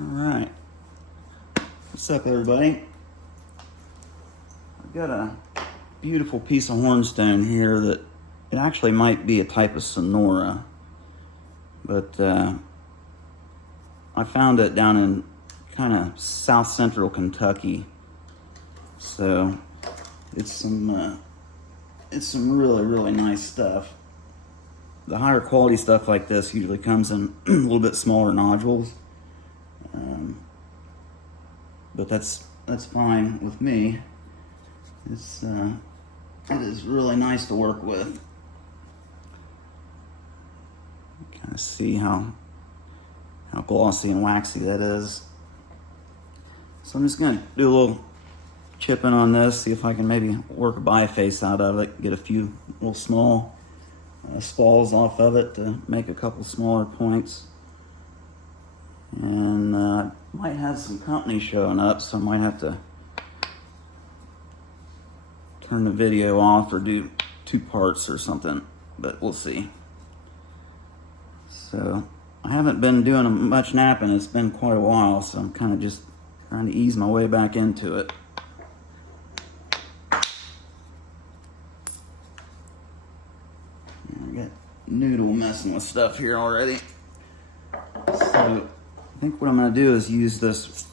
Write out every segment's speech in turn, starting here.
Alright, what's up everybody? I've got a beautiful piece of hornstone here that it actually might be a type of Sonora, but I found it down in kind of south central Kentucky, so it's some really nice stuff. The higher quality stuff like this usually comes in a little bit smaller nodules. But that's fine with me. It is really nice to work with. Kind of see how glossy and waxy that is. So I'm just gonna do a little chipping on this, see if I can maybe work a biface out of it, get a few little small spalls off of it to make a couple smaller points. And might have some company showing up, so I might have to turn the video off or do 2 parts or something, but we'll see. So I haven't been doing much napping. It's been quite a while, so I'm kind of just trying to ease my way back into it. I got Noodle messing with stuff here already. So I think what I'm going to do is use this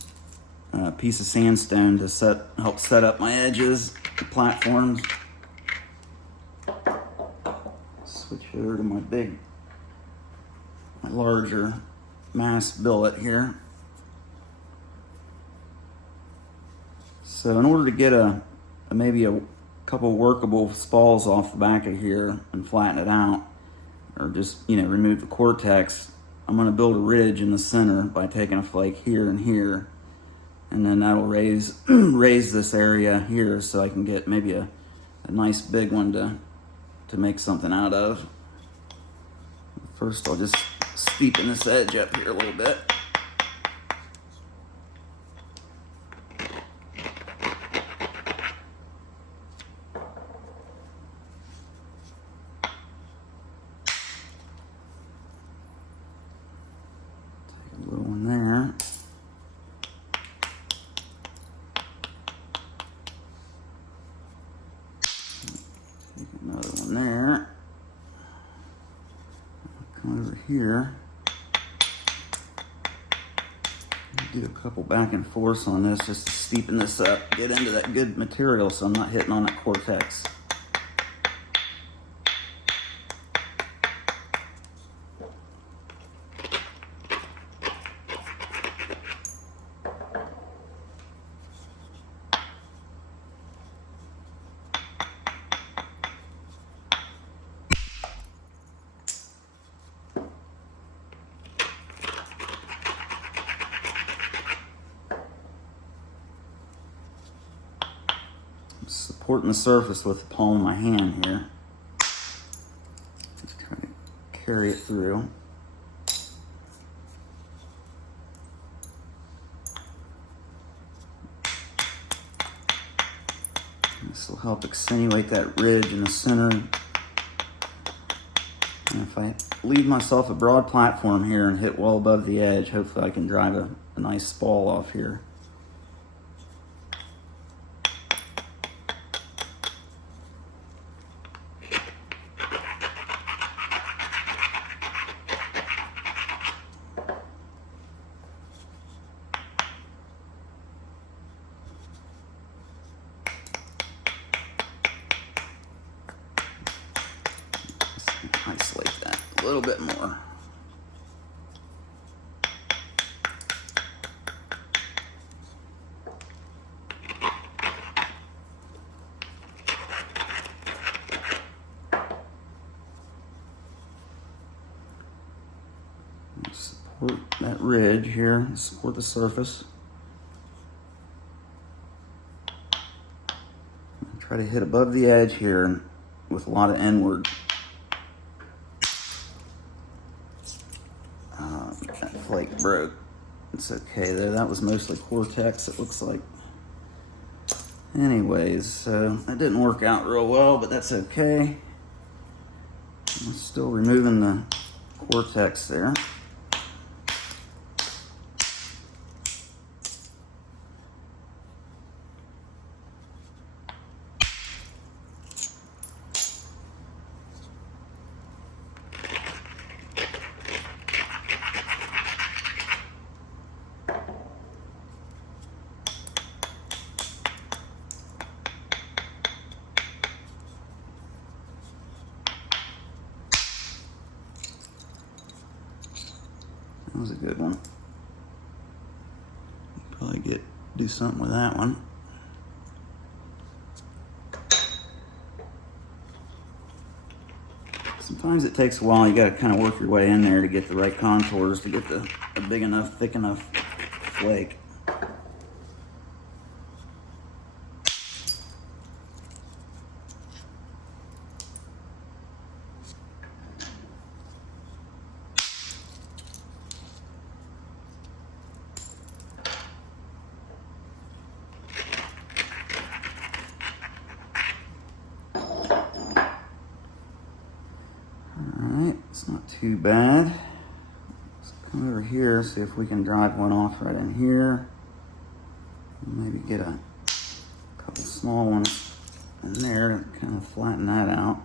piece of sandstone to help set up my edges, the platforms. Switch over to my larger mass billet here. So in order to get maybe a couple workable spalls off the back of here and flatten it out, or just remove the cortex, I'm going to build a ridge in the center by taking a flake here and here, and then that'll raise this area here so I can get maybe a nice big one to make something out of. First I'll just steepen this edge up here a little bit. Another one there. Come over here. Do a couple back and forths on this just to steepen this up, get into that good material so I'm not hitting on that cortex. Supporting the surface with the palm of my hand here. Just try to carry it through. This will help accentuate that ridge in the center. And if I leave myself a broad platform here and hit well above the edge, hopefully I can drive a nice spall off here. Isolate that a little bit more. Support that ridge here, support the surface. Try to hit above the edge here with a lot of inward. That flake broke. It's okay though, that was mostly cortex, it looks like. Anyways, so that didn't work out real well, but that's okay. I'm still removing the cortex there. That was a good one. Probably do something with that one. Sometimes it takes a while. You got to kind of work your way in there to get the right contours to get a big enough, thick enough flake. It's not too bad. Let's come over here, see if we can drive one off right in here. Maybe get a couple small ones in there to kind of flatten that out.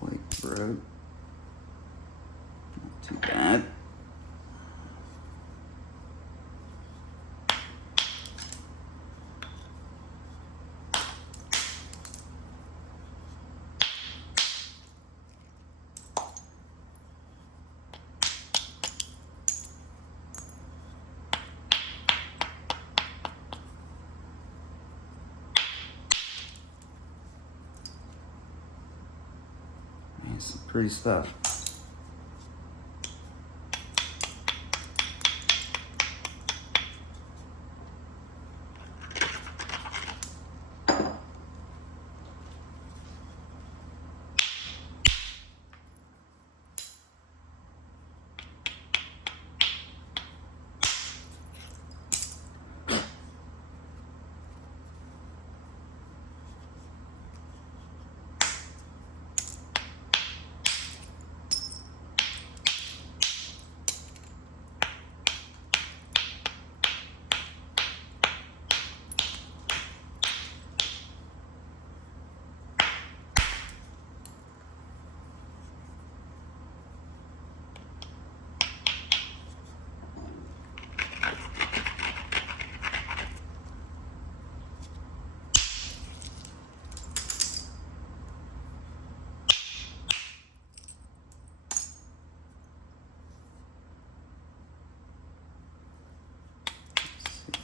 Flake broke. Too bad. Man, some pretty stuff.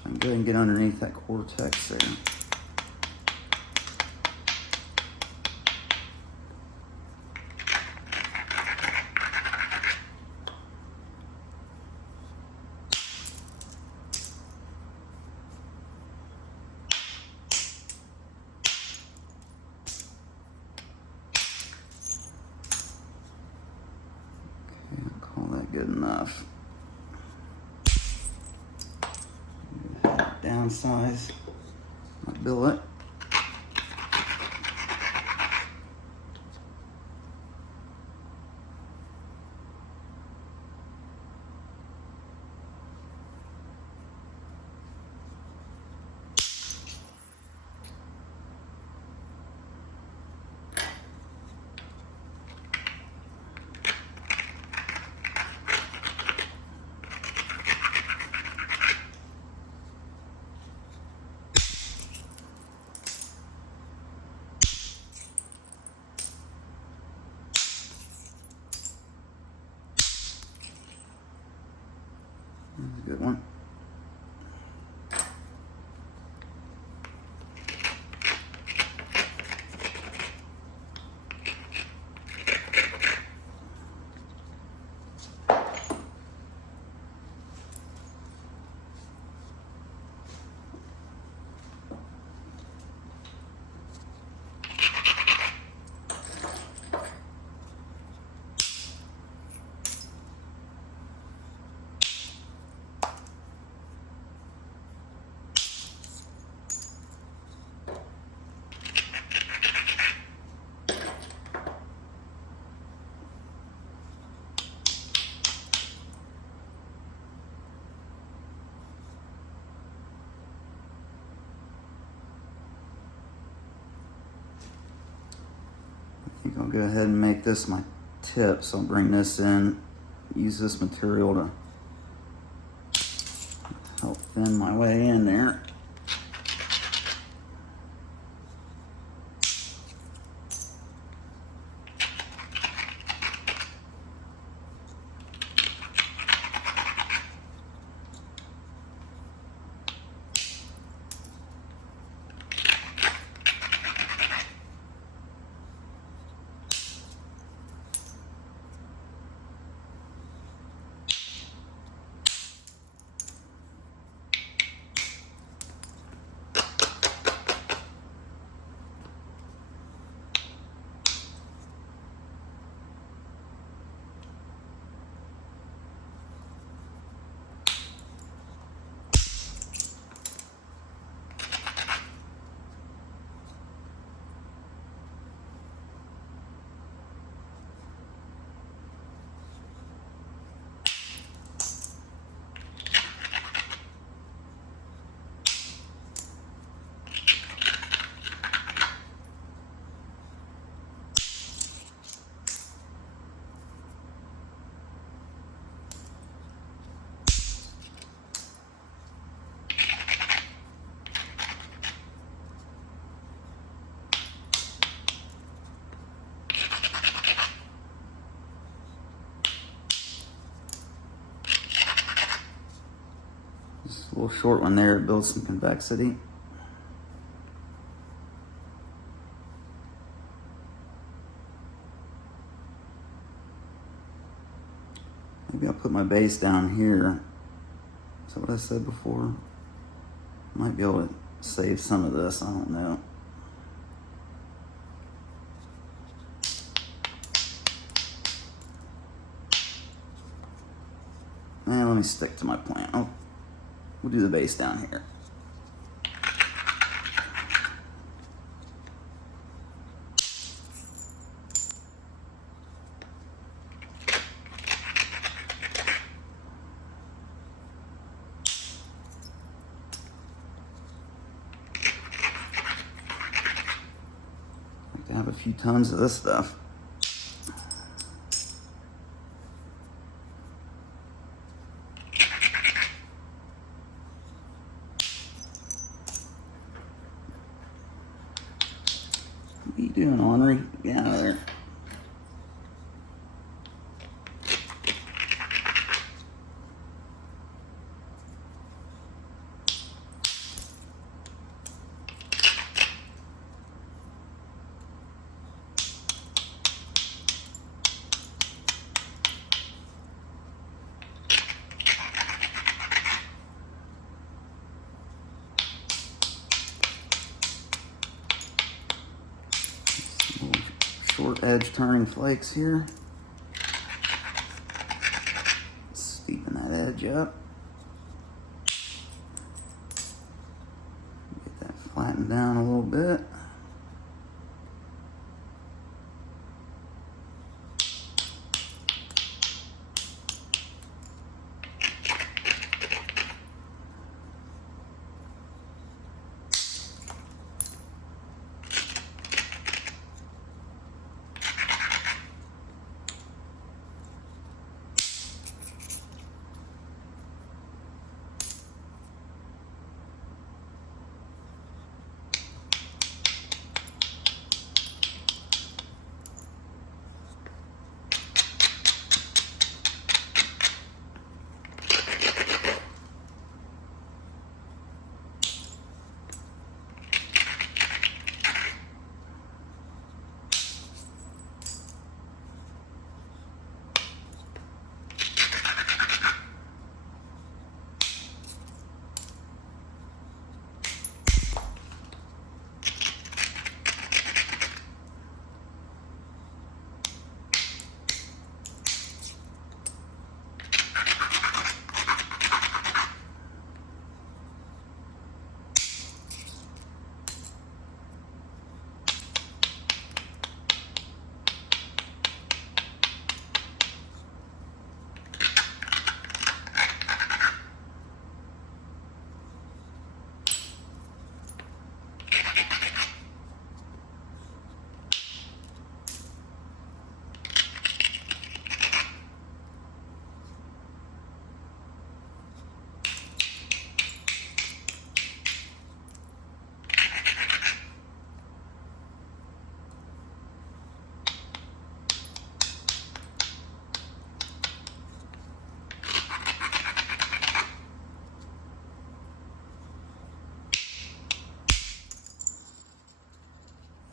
I'm going to get underneath that cortex there. Okay, I'll call that good enough. Downsize my billet. That's a good one. I think I'll go ahead and make this my tip. So I'll bring this in, use this material to thin my way in there. Just a little short one there, builds some convexity. Maybe I'll put my base down here. Is that what I said before? Might be able to save some of this, I don't know. Let me stick to my plan. Oh, we'll do the base down here. I have a few tons of this stuff. What are you doing, Henri? Get out of there. Short edge turning flakes here. Steepen that edge up. Get that flattened down a little bit.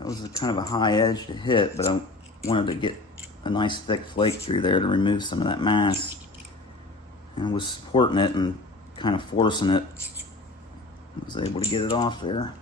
was kind of a high edge to hit, but I wanted to get a nice thick flake through there to remove some of that mass. And was supporting it and kind of forcing it. I was able to get it off there.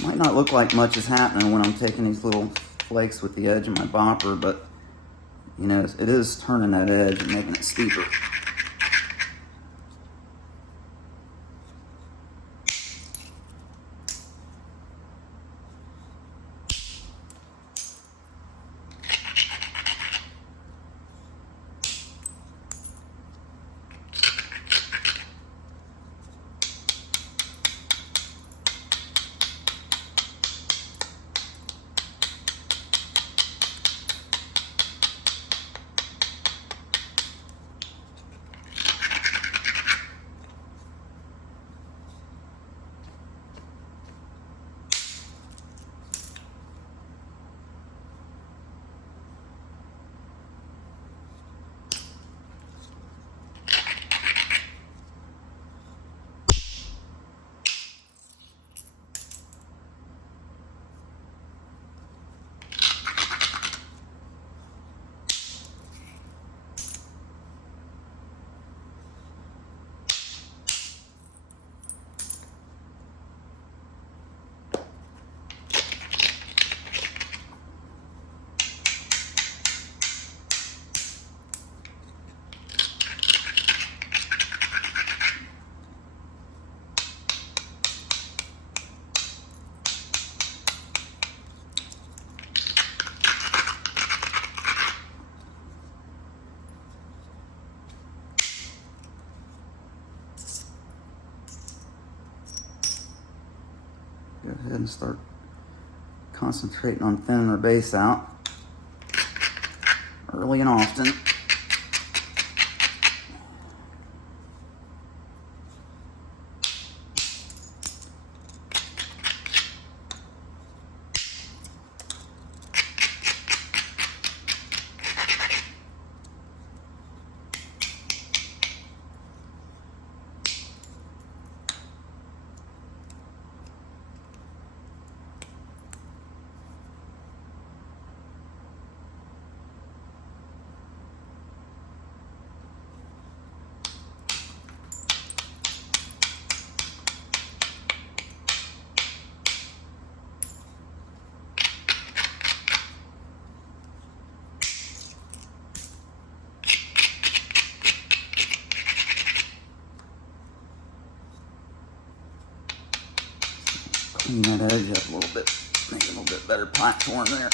Might not look like much is happening when I'm taking these little flakes with the edge of my bopper, but you know, it is turning that edge and making it steeper. Go ahead and start concentrating on thinning our base out early and often. Clean that edge up a little bit, make it a little bit better platform there.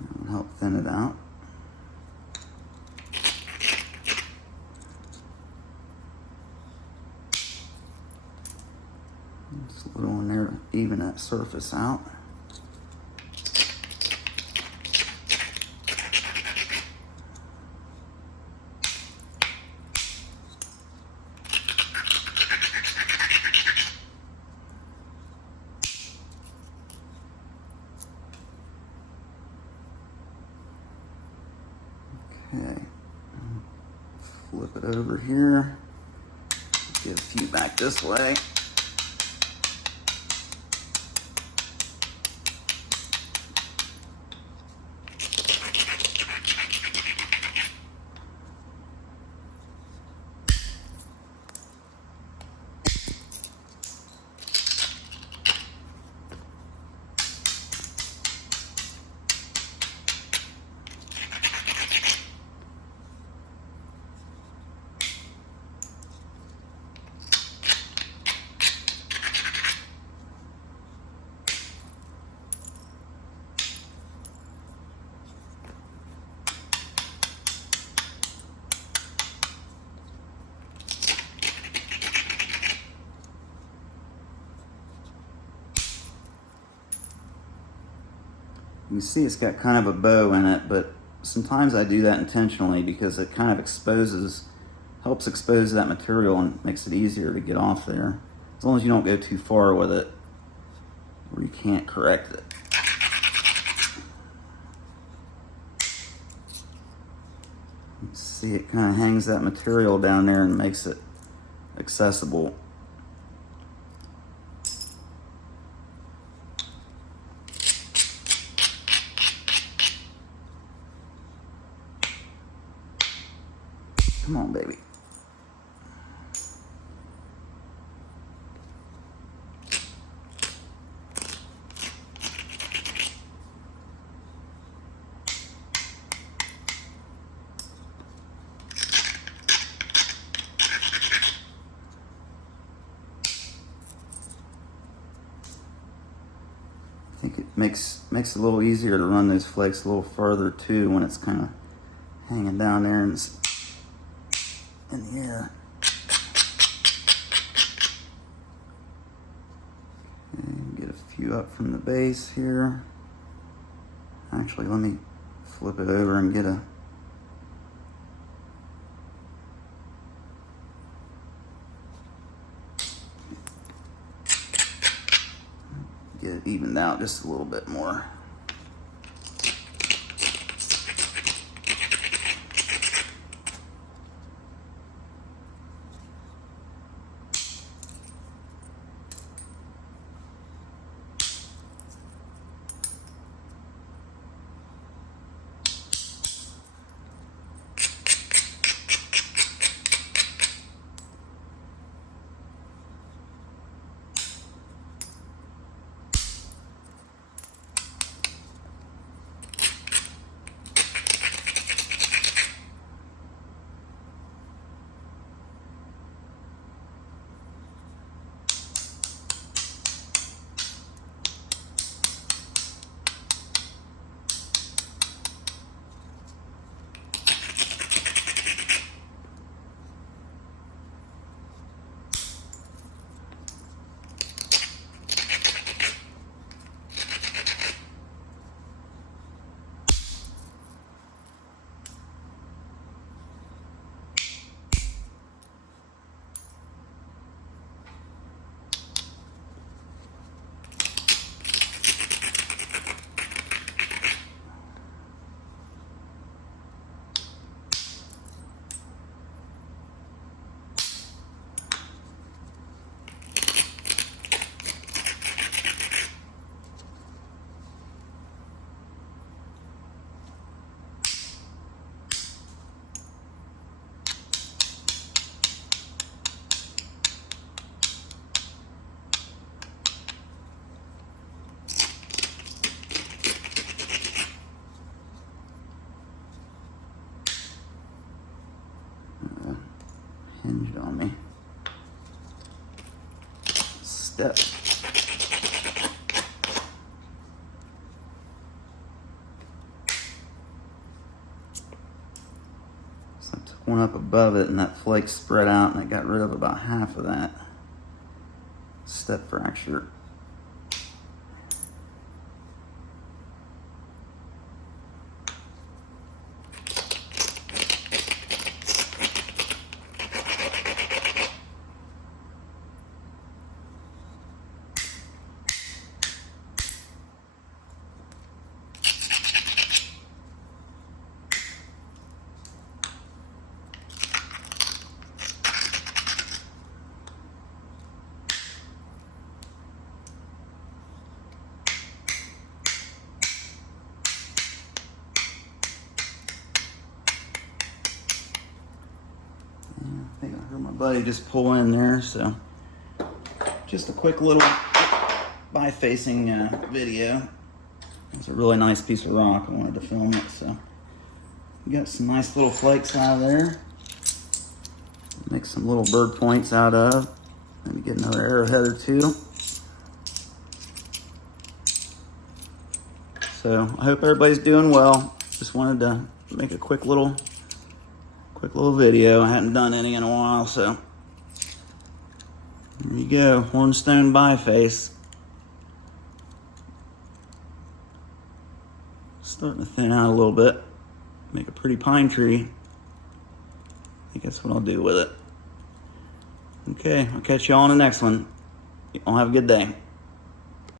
That'll help thin it out. Just a little in there to even that surface out. Okay, flip it over here, get a few back this way. You can see it's got kind of a bow in it, but sometimes I do that intentionally because it kind of helps expose that material and makes it easier to get off there. As long as you don't go too far with it where you can't correct it. See, it kind of hangs that material down there and makes it accessible. Come on, baby. I think it makes it a little easier to run those flakes a little further too when it's kind of hanging down there and it's in the air. Okay, get a few up from the base here. Actually, let me flip it over and get it evened out just a little bit more. Hinged on me. Step. So I took one up above it and that flake spread out and I got rid of about half of that step fracture. I think I heard my buddy just pull in there, so just a quick little bifacing video. It's a really nice piece of rock. I wanted to film it, so we got some nice little flakes out of there. Make some little bird points out of. Maybe get another arrowhead or two. So I hope everybody's doing well. Just wanted to make a quick little video. I hadn't done any in a while, so there you go, hornstone biface. starting to thin out a little bit. Make a pretty pine tree. I think that's what I'll do with it. Okay, I'll catch you all on the next one. Y'all have a good day.